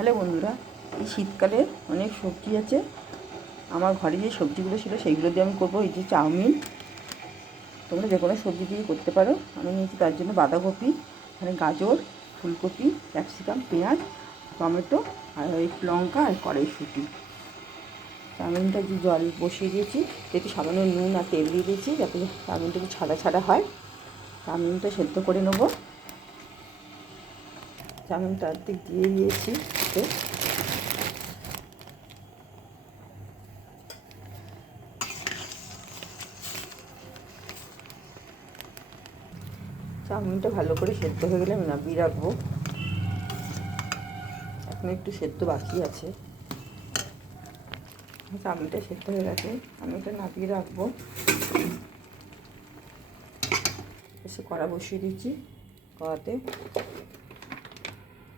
Hello বন্ধুরা, এই শীতকালে অনেক সবজি আছে। আমার ঘরে যে সবজিগুলো ছিল সেইগুলো দিয়ে আমি করবো এই যে চাউমিন। তোমরা যে কোনো সবজি দিয়ে করতে পারো। আমি নিয়েছি তার জন্য বাঁধাকপি, এখানে গাজর, ফুলকপি, ক্যাপসিকাম, পেঁয়াজ, টমেটো আর একটু লঙ্কা আর কড়াইশুঁটি। চাউমিনটা যে জল বসিয়ে দিয়েছি, একটু সামান্য নুন আর তেল দিয়ে দিয়েছি যাতে চাউমিনটা একটু ছাড়া ছাড়া হয়। চাউমিনটা সেদ্ধ করে নেবো। চাউমিনটা অর্ধেক দিয়ে দিয়েছি। চাউমিনটা ভালো করে সেদ্ধ হয়ে গেলে আমি নামিয়ে রাখবো। এখন একটু সেদ্ধ বাকি আছে। চাউমিনটা সেদ্ধ হয়ে গেছে, আমি এটা নামিয়ে রাখবো। এসে কড়া বসিয়ে দিচ্ছি। কড়াতে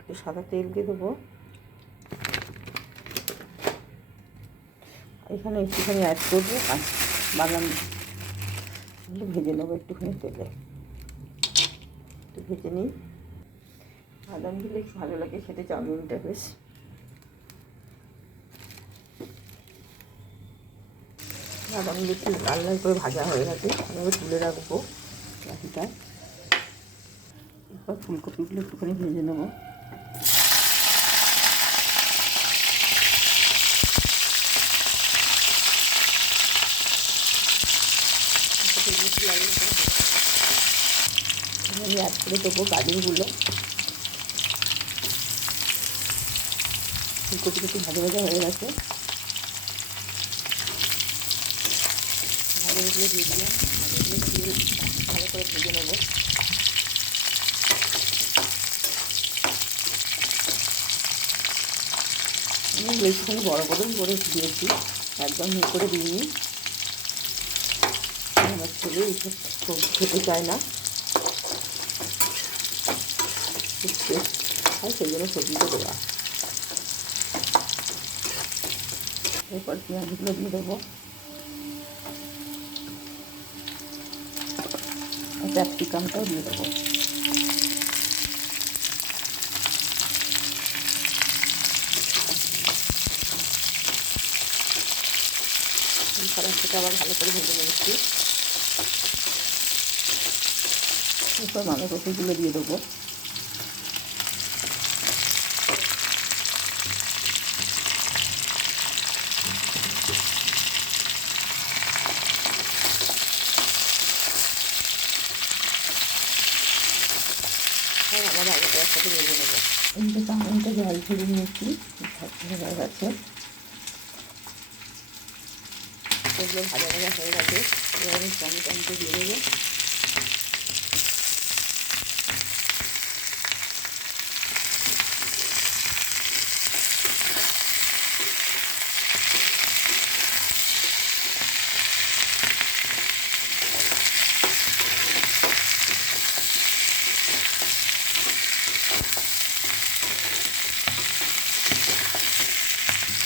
একটু সাদা তেল দিয়ে দেবো। এখানে একটুখানি অ্যাড করবো বাদাম, ভেজে নেবো একটুখানি তেলে। একটু ভেজে নিই। বাদাম দিলে ভালো লাগে খেতে চাউমিনটা বেশ। বাদামগুলো একটু লাল লাল করে ভাজা হয়ে গেছে, আমি তুলে রাখবো বাকিটা। এরপর ফুলকপিগুলো একটুখানি ভেজে নেবো। আমি অ্যাড করে দেবো গাজরগুলো। ফুলকপিটা একটু ভাজা ভাজা হয়ে গেছে, গাজরগুলো দিয়ে দিলাম। গাজরগুলো দিয়ে ভালো করে ভেজে নেবো। আমি একটুখানি বড় গরম করে দিয়েছি, একদম ই করে দিইনি। আমার ছেলে এইসব সবজি খেতে চায় না, আর সেই জন্য সবজিটা দেওয়া। এরপর পেঁয়াজগুলো দিয়ে দেবো, ক্যাপসিকামটাও দিয়ে দেবো। কড়াইটা আবার ভালো করে ভেজে নিচ্ছি। এরপর বাঁধাকপিগুলো দিয়ে দেবো। আর আবার ভালো করে একসাথে ভেজে নেবো। এইটা চাউমিনটা জল ফেলে নিয়েছি, হয়ে গেছে। এগুলো ভাজা ভাজা হয়ে গেছে। এবার আমি টমেটো দিয়ে দেবো।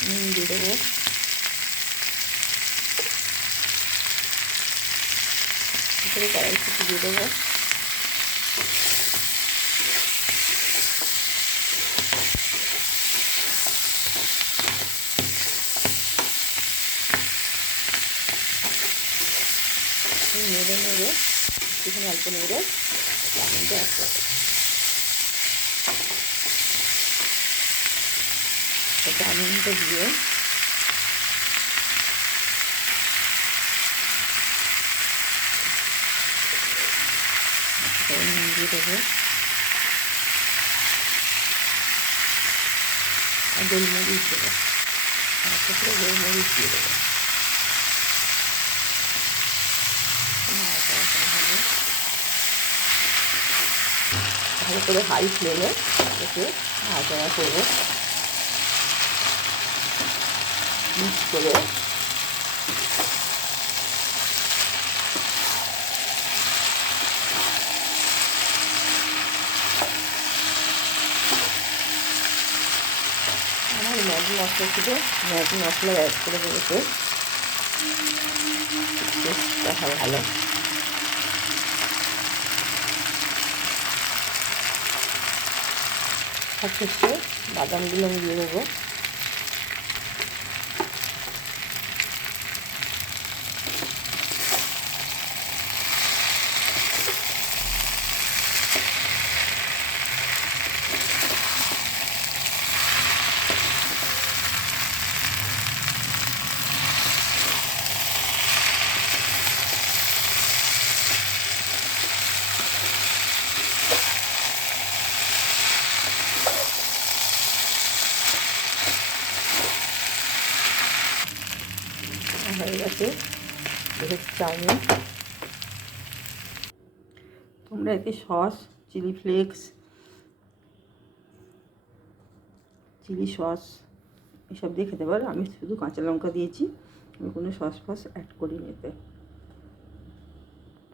নুন দিয়ে দেবো। ভিতরে কড়াইশুঁটি দিয়ে দেবো। নেড়ে নেড়ে একটুখানি অল্প নেড়ে চাউমিনটা অ্যাড করবো। চাউমিনটা দিয়ে নুন দিয়ে দেবো আর গোলমরিচ দেবো। তারপরে গোলমরিচ দিয়ে দেবো। ভালো করে হাই ফ্লেমে একে নাড়াচাড়া করবো, মিক্স করে। আমার ম্যাগি মশলা ছিল, ম্যাগি মশলা অ্যাড করে দেবো। টেস্টটা ভালো। মাখা শেষে বাদামগুলো আমি দিয়ে দেবো। হয়ে গেছে চাউমিন। তোমরা এতে sauce, chilli flakes, chilli sauce এসব দিয়ে খেতে পারো। আমি শুধু কাঁচা লঙ্কা দিয়েছি, আমি কোনো সস ফস অ্যাড করিনি এতে।